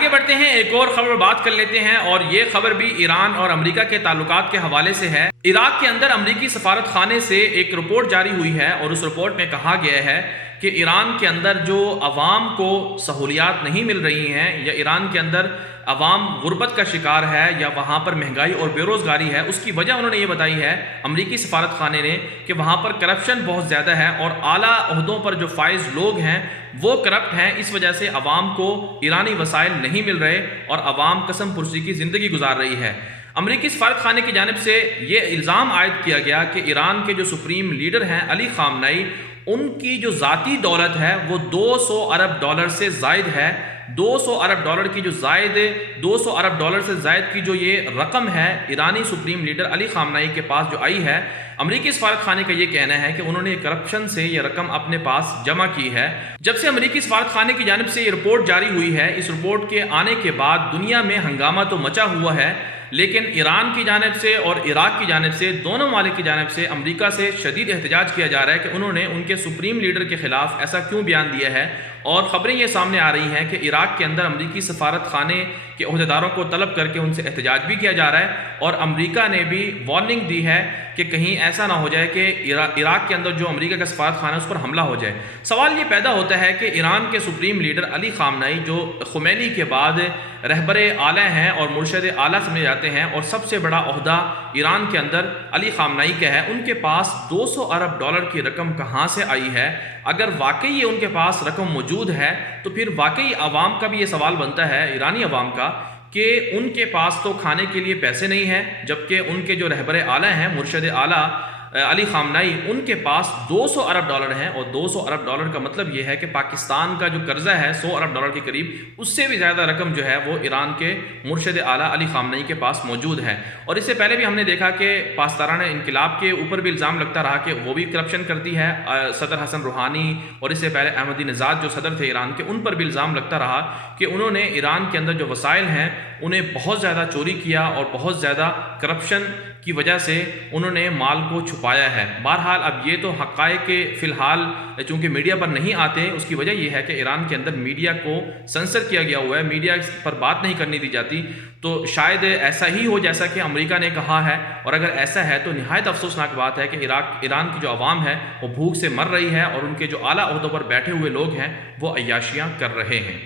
آگے بڑھتے ہیں، ایک اور خبر بات کر لیتے ہیں، اور یہ خبر بھی ایران اور امریکہ کے تعلقات کے حوالے سے ہے۔ عراق کے اندر امریکی سفارت خانے سے ایک رپورٹ جاری ہوئی ہے، اور اس رپورٹ میں کہا گیا ہے کہ ایران کے اندر جو عوام کو سہولیات نہیں مل رہی ہیں، یا ایران کے اندر عوام غربت کا شکار ہے، یا وہاں پر مہنگائی اور بے روزگاری ہے، اس کی وجہ انہوں نے یہ بتائی ہے امریکی سفارت خانے نے کہ وہاں پر کرپشن بہت زیادہ ہے، اور اعلیٰ عہدوں پر جو فائز لوگ ہیں وہ کرپٹ ہیں۔ اس وجہ سے عوام کو ایرانی وسائل نہیں مل رہے، اور عوام قسم پرسی کی زندگی گزار رہی ہے۔ امریکی سفارت خانے کی جانب سے یہ الزام عائد کیا گیا کہ ایران کے جو سپریم لیڈر ہیں علی خامنئی، ان کی جو ذاتی دولت ہے وہ 200 ارب ڈالر سے زائد ہے۔ 200 ارب ڈالر کی جو زائد 200 ارب ڈالر سے زائد کی جو یہ رقم ہے ایرانی سپریم لیڈر علی خامنئی کے پاس جو آئی ہے، امریکی سفارت خانے کا یہ کہنا ہے کہ انہوں نے کرپشن سے یہ رقم اپنے پاس جمع کی ہے۔ جب سے امریکی سفارت خانے کی جانب سے یہ رپورٹ جاری ہوئی ہے، اس رپورٹ کے آنے کے بعد دنیا میں ہنگامہ تو مچا ہوا ہے، لیکن ایران کی جانب سے اور عراق کی جانب سے، دونوں ممالک کی جانب سے امریکہ سے شدید احتجاج کیا جا رہا ہے کہ انہوں نے ان کے سپریم لیڈر کے خلاف ایسا کیوں بیان دیا ہے، اور خبریں یہ سامنے آ رہی ہیں کہ عراق کے اندر امریکی سفارت خانے کے عہدیداروں کو طلب کر کے ان سے احتجاج بھی کیا جا رہا ہے، اور امریکہ نے بھی وارننگ دی ہے کہ کہیں ایسا نہ ہو جائے کہ عراق کے اندر جو امریکہ کا سفارت خانہ ہے اس پر حملہ ہو جائے۔ سوال یہ پیدا ہوتا ہے کہ ایران کے سپریم لیڈر علی خامنئی، جو خمینی کے بعد رہبر اعلیٰ ہیں اور مرشد اعلیٰ سمجھے جاتے ہیں، اور سب سے بڑا عہدہ ایران کے اندر علی خامنئی کا ہے، ان کے پاس 200 ارب ڈالر کی رقم کہاں سے آئی ہے؟ اگر واقعی یہ ان کے پاس رقم موجود ہے تو پھر واقعی عوام کا بھی یہ سوال بنتا ہے، ایرانی عوام کا، کہ ان کے پاس تو کھانے کے لیے پیسے نہیں ہیں، جبکہ ان کے جو رہبر اعلیٰ ہیں مرشد اعلیٰ علی خامنئی، ان کے پاس 200 ارب ڈالر ہیں، اور 200 ارب ڈالر کا مطلب یہ ہے کہ پاکستان کا جو قرضہ ہے 100 ارب ڈالر کے قریب، اس سے بھی زیادہ رقم جو ہے وہ ایران کے مرشد اعلیٰ علی خامنئی کے پاس موجود ہے۔ اور اس سے پہلے بھی ہم نے دیکھا کہ پاسداران انقلاب کے اوپر بھی الزام لگتا رہا کہ وہ بھی کرپشن کرتی ہے، صدر حسن روحانی اور اس سے پہلے احمدی نژاد جو صدر تھے ایران کے، ان پر بھی الزام لگتا رہا کہ انہوں نے ایران کے اندر جو وسائل ہیں انہیں بہت زیادہ چوری کیا، اور بہت زیادہ کرپشن کی وجہ سے انہوں نے مال کو چھپایا ہے۔ بہرحال اب یہ تو حقائق فی الحال چونکہ میڈیا پر نہیں آتے، اس کی وجہ یہ ہے کہ ایران کے اندر میڈیا کو سنسر کیا گیا ہوا ہے، میڈیا پر بات نہیں کرنے دی جاتی، تو شاید ایسا ہی ہو جیسا کہ امریکہ نے کہا ہے، اور اگر ایسا ہے تو نہایت افسوسناک بات ہے کہ ایران کی جو عوام ہے وہ بھوک سے مر رہی ہے، اور ان کے جو اعلیٰ عہدوں پر بیٹھے ہوئے لوگ ہیں وہ عیاشیاں کر رہے ہیں۔